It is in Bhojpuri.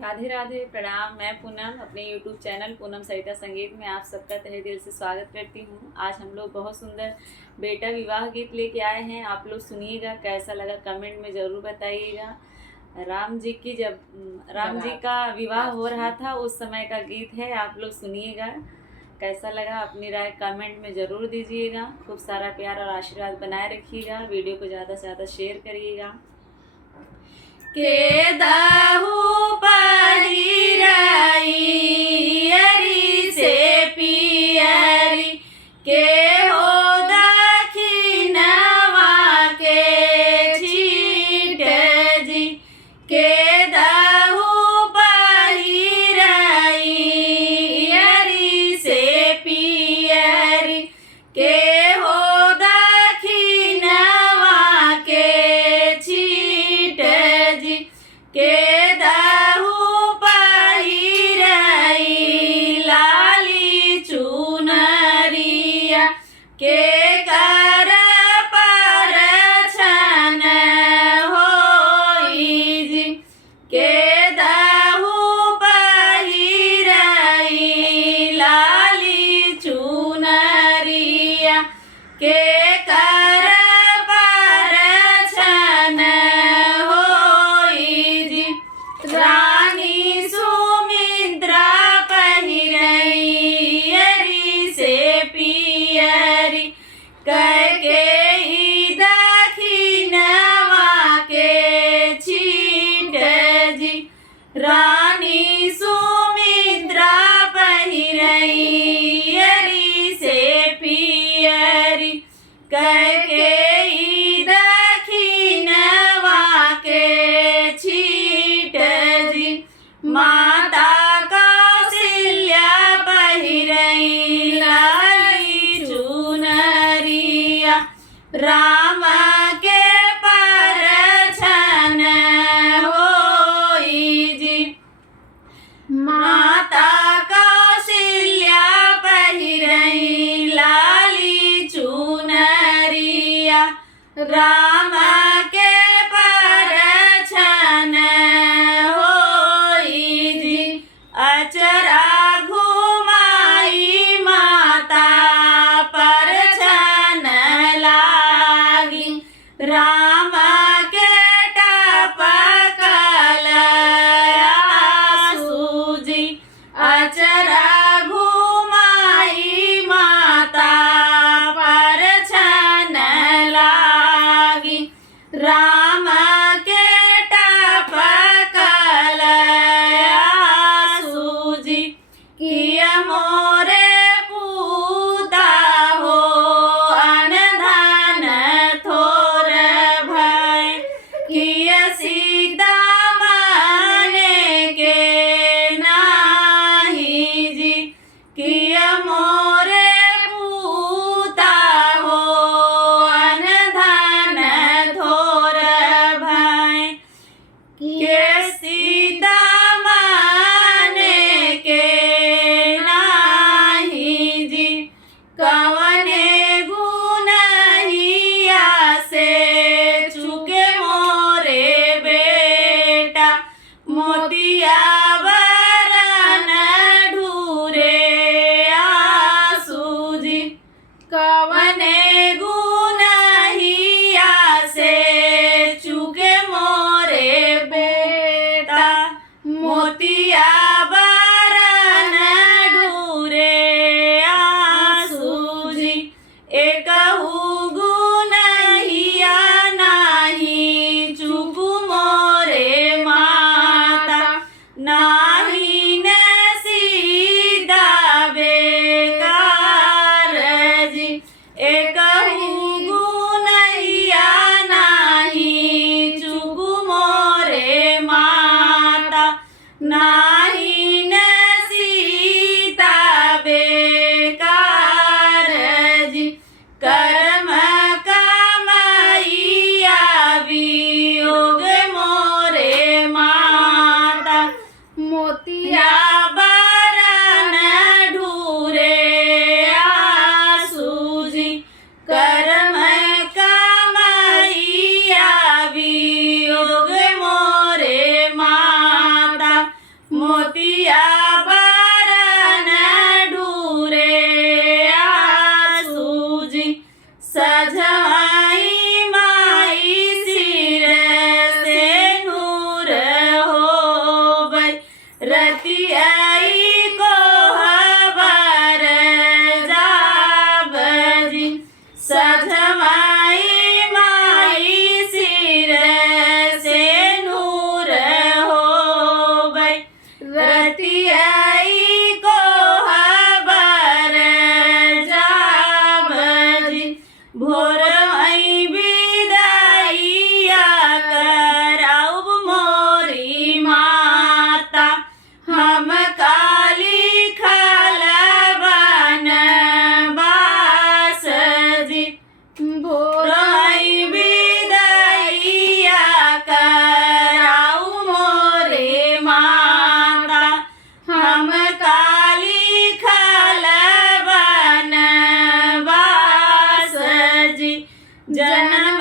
राधे राधे, प्रणाम। मैं पूनम अपने YouTube चैनल पूनम सरिता संगीत में आप सबका तहे दिल से स्वागत करती हूँ। आज हम लोग बहुत सुंदर बेटा विवाह गीत लेके आए हैं। आप लोग सुनिएगा, कैसा लगा कमेंट में ज़रूर बताइएगा। राम जी का विवाह हो रहा था उस समय का गीत है। आप लोग सुनिएगा, कैसा लगा अपनी राय कमेंट में ज़रूर दीजिएगा। खूब सारा प्यार और आशीर्वाद बनाए रखिएगा। वीडियो को ज़्यादा से ज़्यादा शेयर करिएगा। के दाहू पहिराई अरी से पियरी के हो दखिनवा के छीट जी के दाहू पहिराई अरी से पियरी के हो दखिनवा के छीट जी के दाहू पहिराई लाली चुनरिया के कर पर छन होई जी के दाहू पहिराई लाली चुनरिया के कर पर छन होई जी रानी सुमित्रा पहिरई अरी से पियरी कैकेयी दखिनवा के छीट जी रानी सुमित्रा पहिरई अरी से पियरी कैकेयी दखिनवा के छीट जी माता कौशल्या पहिरई लाली चुनरिया राम के पर छन होई जी माता कौशल्या पहिरई लाली चुनरिया राम के पर छन होई जी अचरा घुमाई माता पर छन लागी राम के टपकल आंसू जी अचरा घुमाई माता पर छन लागी राम के टपकल आंसू जी किया मोरे पूता हो अनधन थोर भय किया सीता माने के नाही जी किया मोरे पूता हो अनधन थोर भय के सीता माने के नाही जी कवने गुनहिया से चुके मोरे बेटा मोतिया वरन ढूरे आंसू जी कवने गुनहिया से चुके मोरे बेटा मोतिया वरन ढूरे आंसू जी एकहु गुनहिया नाही चुकु मोरे माता नाही न सीधा बेकार जी एकहु गुनहिया नाही चुकु मोरे माता नाही न सीता बेकार जी कर्म कमाइया वियोग मोरे माता मोतिया बरन ढूरे आंसू जी कर्म कमाइया वियोग मोरे माता मोतिया बरन ढूरे आसूजी सजवाई माई सिर से नूर होबै रतियाई को हबर जाबजी सजवाई माई सिर से नूर होबै रतियाई को हबर जाबजी भोर आई विदाइया कराउब मोरी माता हम काली खलबन बासजी भोर आई विदाइया कराउ मोरे माता हम काली खलबन बासजी जन्म